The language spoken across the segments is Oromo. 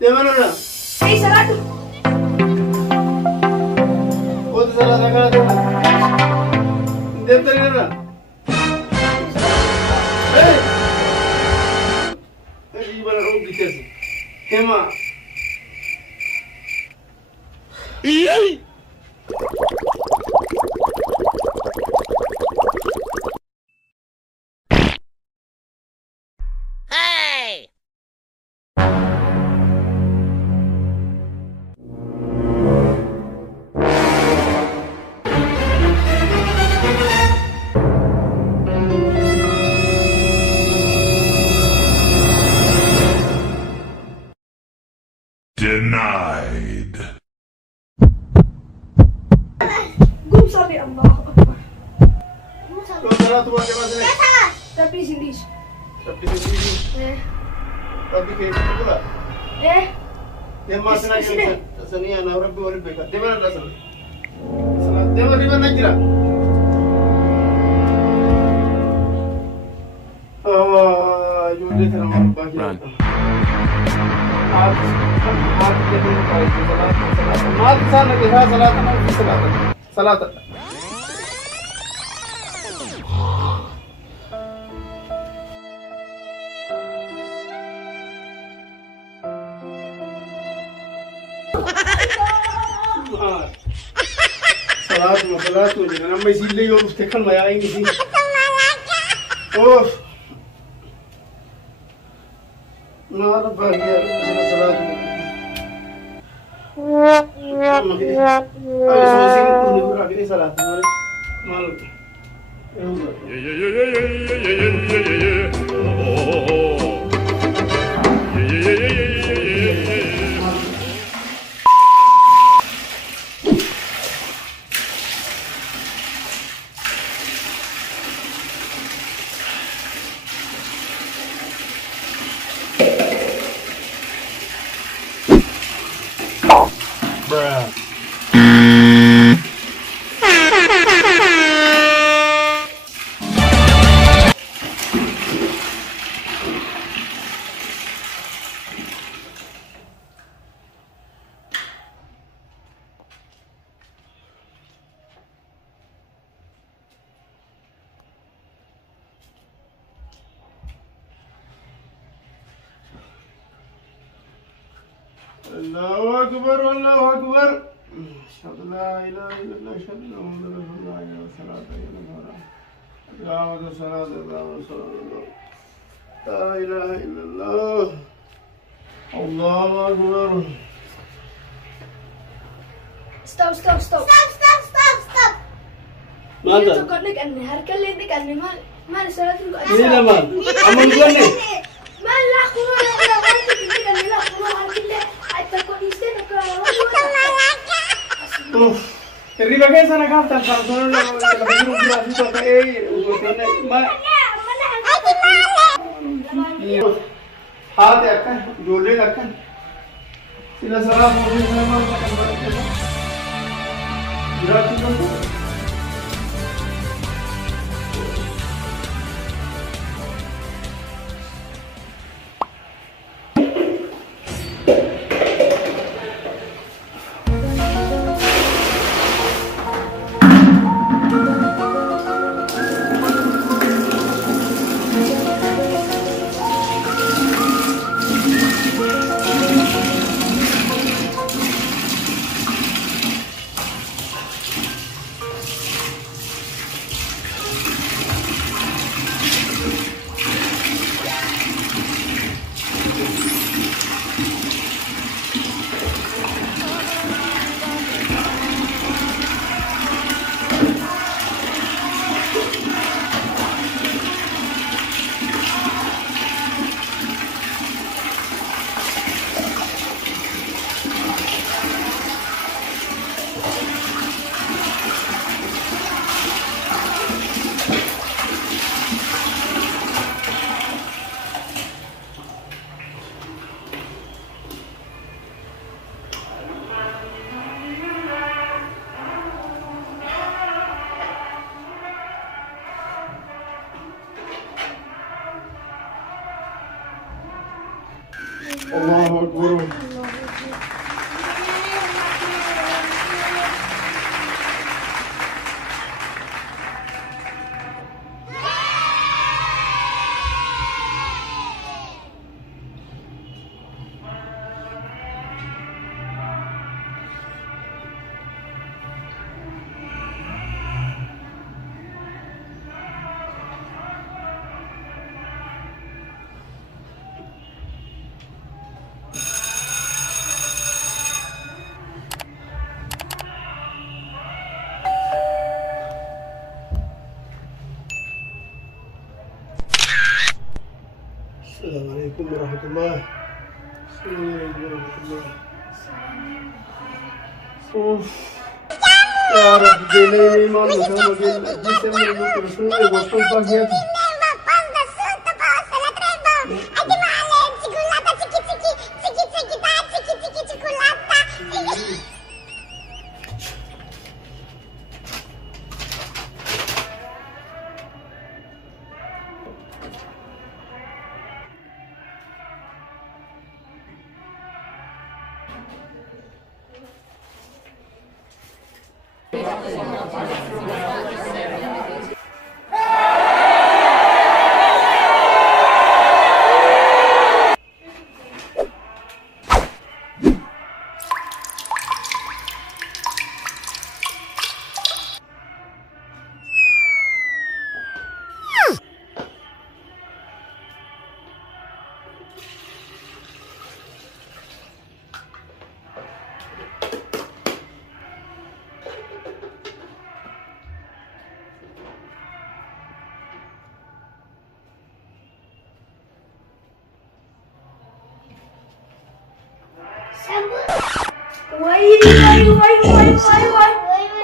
Devam ona. Hey salatu. O da salata kana devam. Devam ona. Hey. Hey bana o bites. Kema. Hey. Denied. Gum sabi Allah. Kau salah tu macam mana? Tapi sini. Tapi sini. Tapi ke itu pula. Yang mana nak seni anak orang tu orang bekat. Di mana dah sana? Sana. Di mana jira? Jual terang bagi. आप जब मात sana ke salat na salat salat je nama sile yo tekan maya ini sih oh mana bahagia salat ayo sini kudu lagi salat malu bruh. Allahu Akbar, Allahu Akbar. Asyhadu la ilaha illallah, asyhadu anna Muhammadar Rasulullah, ya salatu ya nabi. Ya salatu ya Rasulullah. La ilaha illallah. Allahu Akbar. Stop. Mana? Itu kau nak ane, har kali nak ane mal salat tu. Ini nama. Aman bukan ni. Malah aku nak ini kan malah aku har kali. Aita kau iste nak kau. Oh, riba ke sana kan tak kalau kalau biru biru itu ada हाथ अक्कन जोड़े अक्कन सिला सलाम हो गया सलाम अक्कन बंद कर विराट को الله أكبر. السلام عليكم ورحمة الله. السلام عليكم ورحمة الله. أوف يا رب جليني ما نسمع جسم من المكرسون وصل باهيات. Why?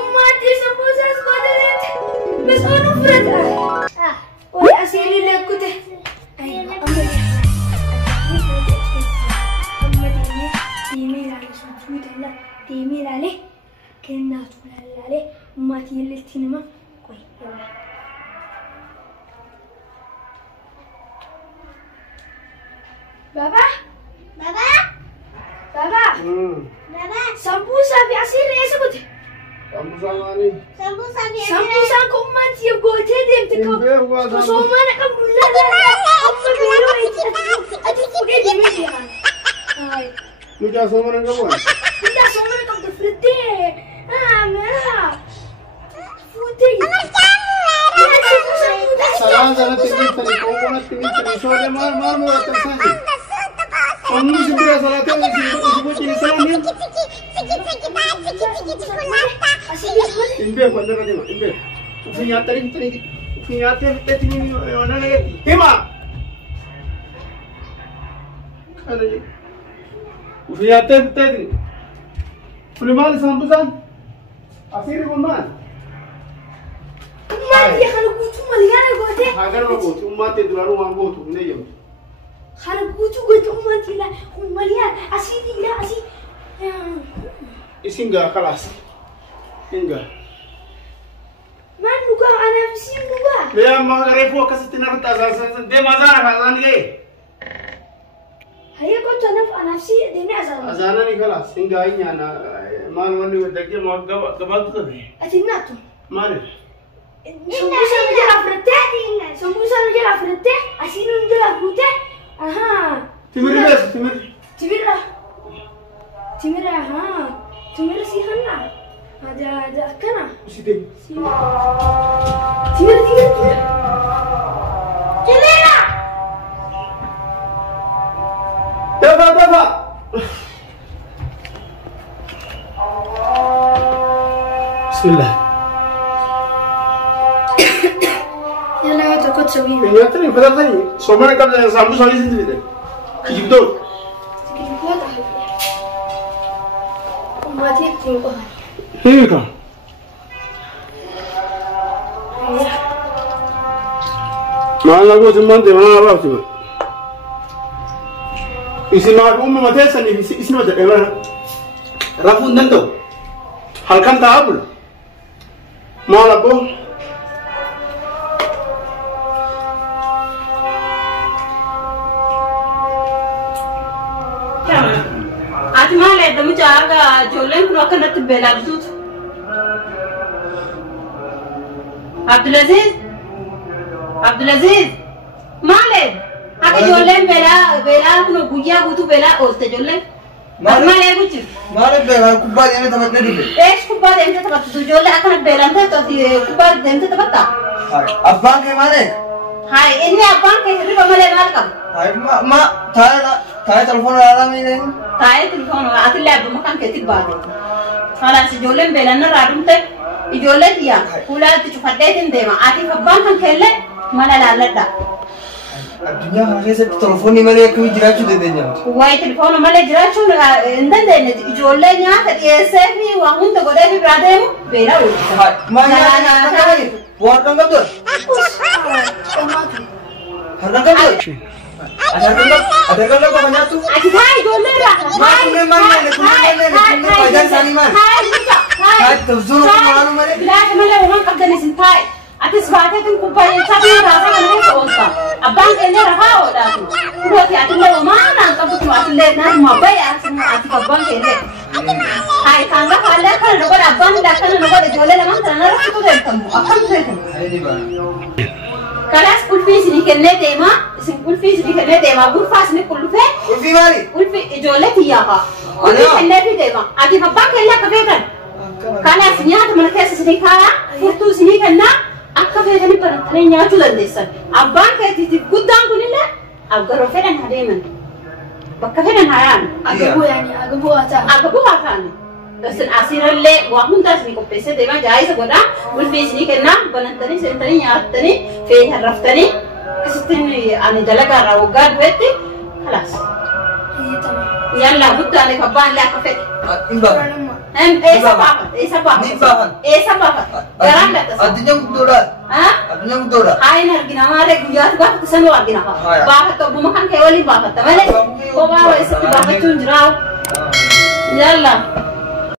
Ummati sambusa skodalet. Bes ono frata. Oi asili lekute. Ay, amma ini sujuudella deemirale kennaatu lallale ummati yeltinima qoy. Baba? Sambusa fi asirra eessa gote? Sambusa maali? Sambusa ko ummati gootee deemte qabu. Soomana qabu lallala. Amma biroo ati fudhee deemee deema. Mucaa soomana qabu? Mucaa soomana qabdu fudhattee. Fuutee. Salaan sanatti bittanii qomoonatti bittanii soodee maal muraatan isaanii? Onni simbira salaatee simbira isaanii? Imbe kwanda kadima imbe. Ufinyatari ufinyatari onana yeti. Hima. Kale. Ufinyatari. Fulimal sambusan. Asiri bunman. Ummati kana guutuu maliyana goote. Hagar ma gootu ummati duranu waan gootu ne yemu. Kana guutuu goote ummati la maliyana asiri ila asi. Isinga kalas. Inga. Man nuga anafsi nuga. Le amma refu akasitti narta azan de mazana azan ge. Haya ko tanaf anafsi dene azan. Azana ni kalas inga inya na man wani dagge ma gabatu tabe. Atinatu. Mare. Sambusa nujala frate. Sambusa nujala frate. Asinu nujala kute. Aha. Timir. Timira ha. Timira si hanna. Ada kana. Sidi. Timira. Timira. Dafa. Bismillah. Yalla takut sawi. Nyatri fadal tani. Somana kabla sambusa ali sindi de. Kijibdo. Mati tingko. Hika. Mana go tumante mana ba tu. Isina umma matesa ni isina da emara. Rafun dando. Halkan taabul. Mala bo. jaaga ijoolleen kun akkanatti beelabsuutu. Abdulaziz maali? Akka ijoolleen beelaa kun guyyaa guutuu beelaa oolte ijoolleen. Maal eegu jiru? Maal beelaa kubbaa deemee taphatee dhufe? Eesh kubbaa deemtee taphattu ijoollee akkana beelaan ta'e kubbaa deemtee taphatta? Abbaan kee maal eega? Hai inni abbaan kee hirriba malee maal qaba? Ma taa'ee telefoona ilaalaa miidhee? Taa'ee telefoona atillee abbuma kan keetti baate. Haalaas ijoolleen beelaan irraa dhumte ijoollee xiyyaa fuulaatti cufadheetiin deema. Atiif abbaan kan keellee mala laalladha. Addunyaa kana keessatti telefoonni malee akkamitti jiraachuu dandeenya? Wayi telefoona malee jiraachuun hin dandeenye. Ijoollee nyaata dhiyeessee fi waan hunda godhee fi biraa deemu beelaa oolchisa. Maal nyaata waan kan qabdu? Harkaan qabdu? Harkaan qabdu kan nyaattu? Ati taa ijoollee irraa. Maal kunneen faayidaan isaanii maali? Bilaasha malee waan qabdanis hin taa'e. Atis baateetiin kubbaayechaa fi raasaa kana keessa oolta. Abbaan keenya rafaa oodhaatu. Kurooti atillee homaanaan qabdu atillee naannuma bayyaa ati abbaan keenya. Hai kan rafaallee akkana na godha abbaan illee akkana na godha ijoollee lamaan kana na rafatu beekamu akkam beekamu. Kanaas qulfii isinii kennee deemaa isin qulfii isinii kennee deemaa gurfaa isinii qullufee. Qulfii maali? Qulfii ijoollee xiyyaafaa. Qulfii kennee fi deema atiif abbaan keenya akka beekan. Kanaas nyaata mana keessa isinii kaa'aa furtuu isinii kennaa. Akka feetanii barattanii nyaachuu dandeessan. Abbaan keetiitiif guddaan kunillee aggaroo fedhan haa deeman. Bakka fedhan haa yaa'an. Agabuu haa ta'an. Isin asirrallee waa hundaa isinii qopheessee deemaa jaayisa godhaa. Qulfii isinii kennaa banantanii seentanii nyaattanii feetan raftanii akkasittiin ani dalagaarraa waggaa du'etti kalaas. Yallaa guddaan abbaan illee akka fedhe. Esa baafat. Garaan lattasa. Addunyaa guddoodha. Haa inni argina malee guyyaatu baafata sanuu argina. Baafatta obbuma kan kee waliin baafatta malee kophaa wayisitti baafachuun jiraawu. Yalla.